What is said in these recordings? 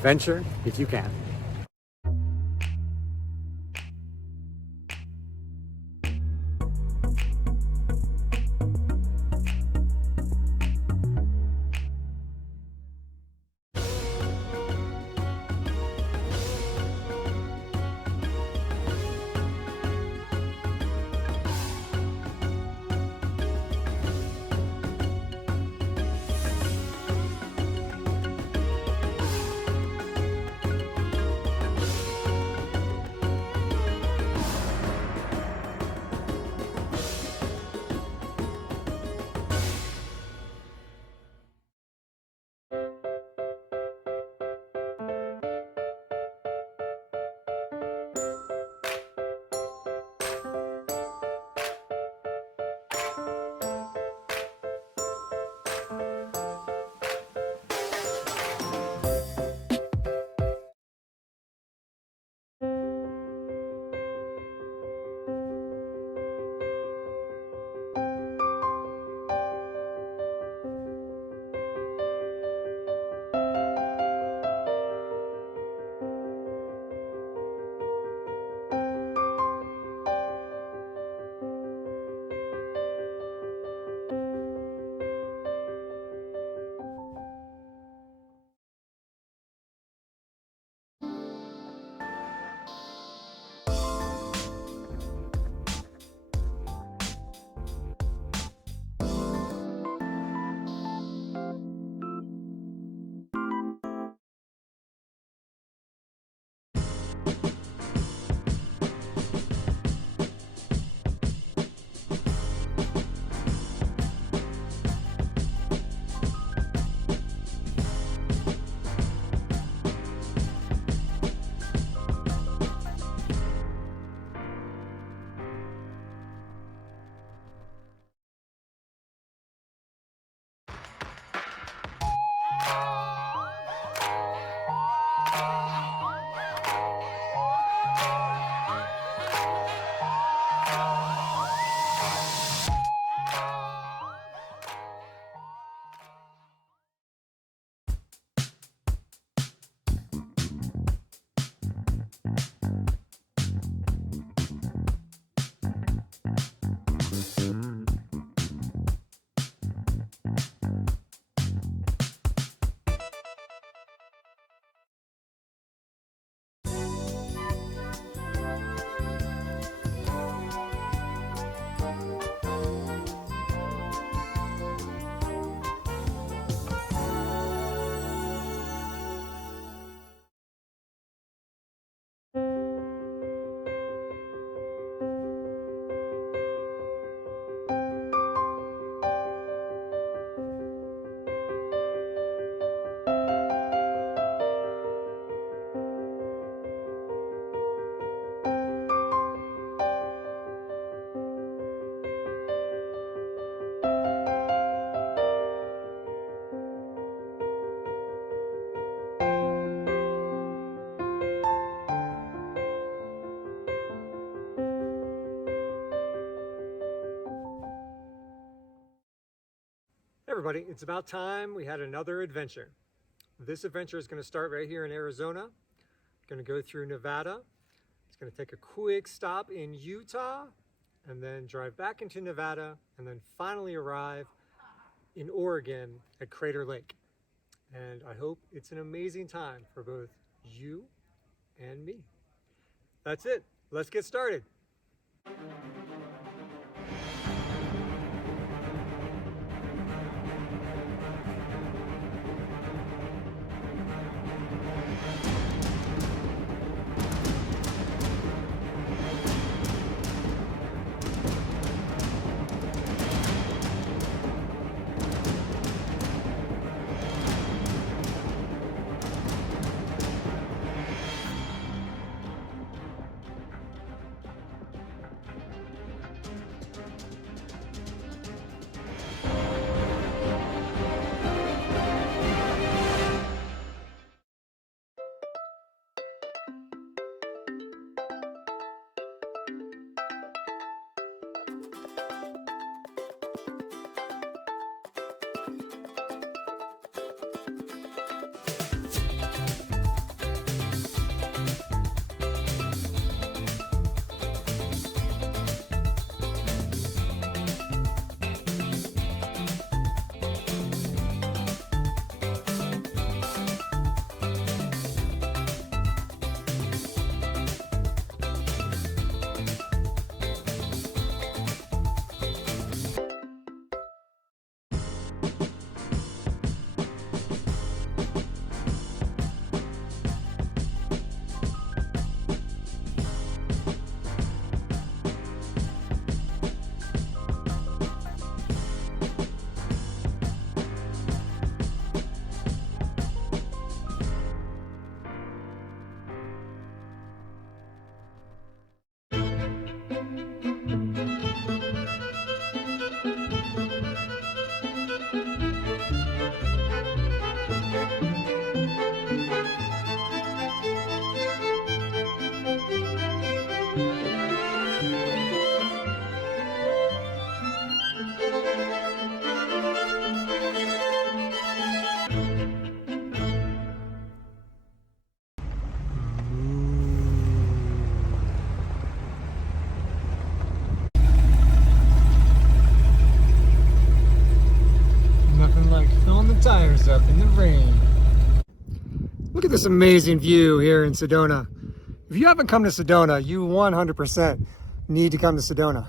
adventure if you can. Hey everybody, it's about time we had another adventure. This adventure is going to start right here in Arizona. Going to go through Nevada. It's going to take a quick stop in Utah and then drive back into Nevada and then finally arrive in Oregon at Crater Lake. And I hope it's an amazing time for both you and me. That's it. Let's get started. tires up in the rain. Look at this amazing view here in Sedona. If you haven't come to Sedona, you 100% need to come to Sedona.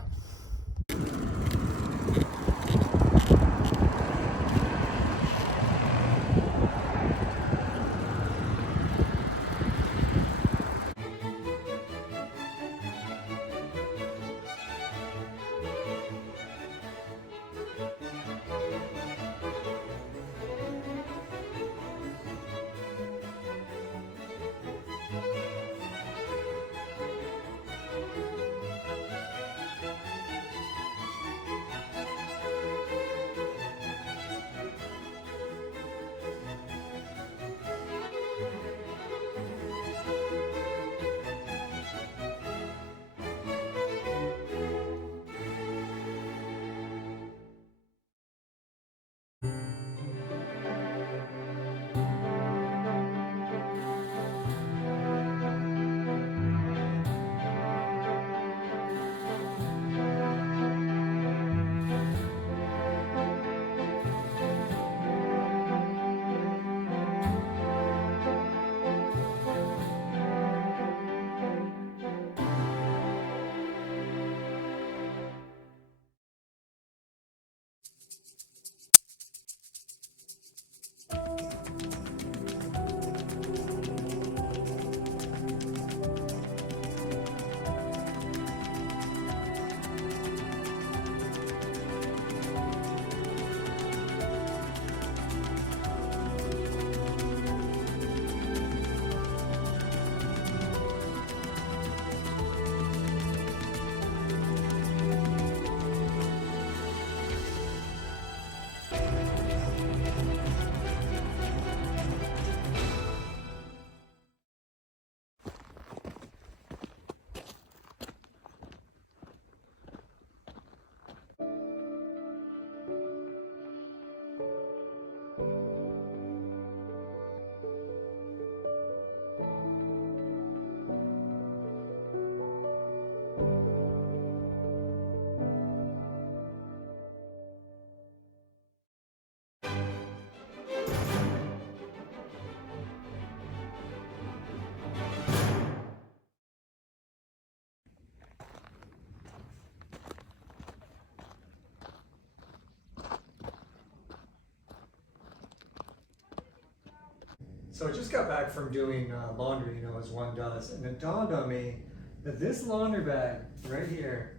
So I just got back from doing laundry, you know, as one does, and it dawned on me that this laundry bag right here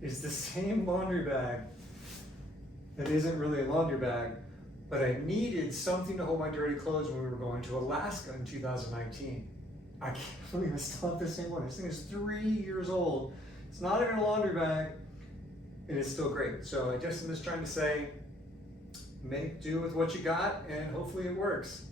is the same laundry bag that isn't really a laundry bag, but I needed something to hold my dirty clothes when we were going to Alaska in 2019. I can't believe I still have the same one. This thing is 3 years old. It's not even a laundry bag, and it's still great. So I just am just trying to say, make do with what you got, and hopefully it works.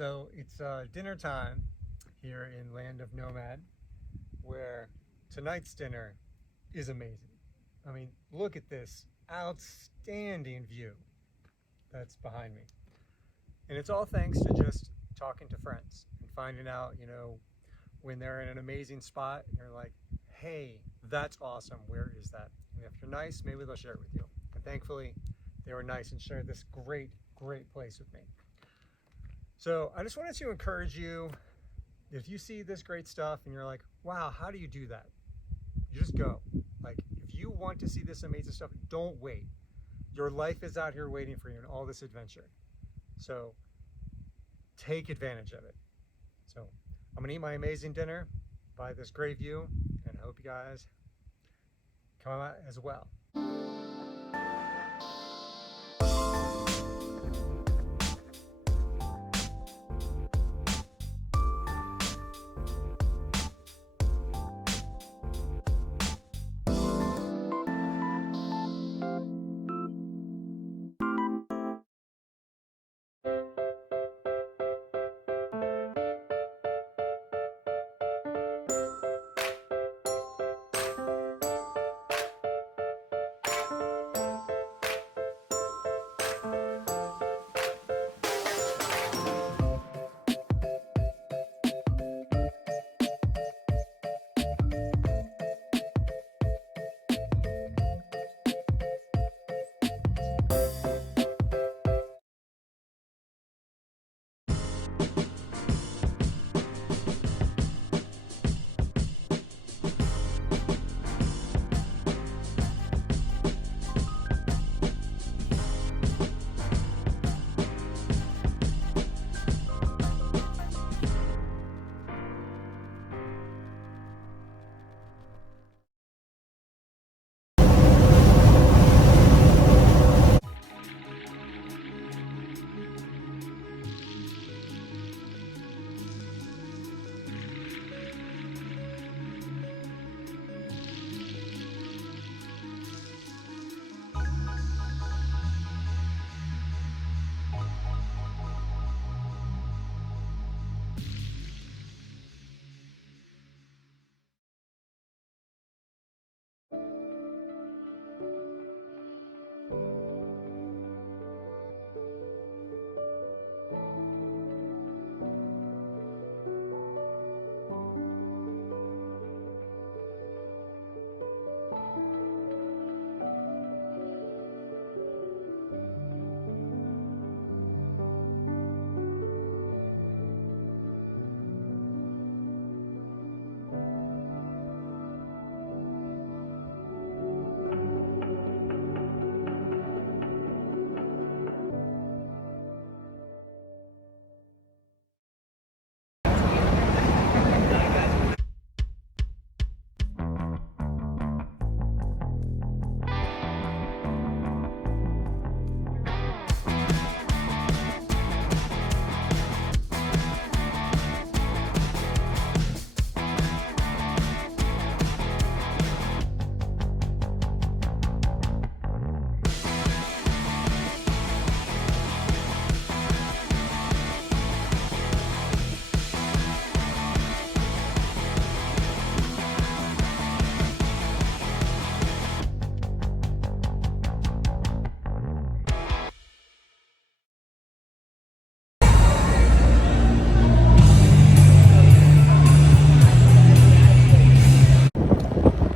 So it's dinner time here in Land of Nomad, where tonight's dinner is amazing. I mean, look at this outstanding view that's behind me. And it's all thanks to just talking to friends and finding out, you know, when they're in an amazing spot and you're like, hey, that's awesome, where is that? And if you're nice, maybe they'll share it with you. And thankfully, they were nice and shared this great place with me. So I just wanted to encourage you, if you see this great stuff and you're like, wow, how do you do that? You just go. Like, if you want to see this amazing stuff, don't wait. Your life is out here waiting for you in all this adventure. So take advantage of it. So I'm gonna eat my amazing dinner by this great view, and I hope you guys come out as well.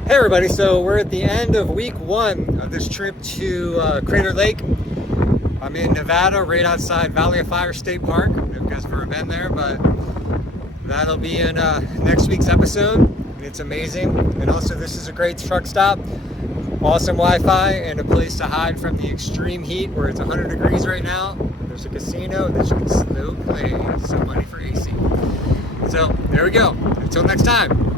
Hey everybody, so we're at the end of week 1 of this trip to Crater Lake. I'm in Nevada, right outside Valley of Fire State Park. I don't know if you guys have ever been there, but that'll be in next week's episode. It's amazing. And also, this is a great truck stop, awesome Wi-Fi, and a place to hide from the extreme heat where it's 100 degrees right now. There's a casino that you can slow play some money for AC. So there we go. Until next time.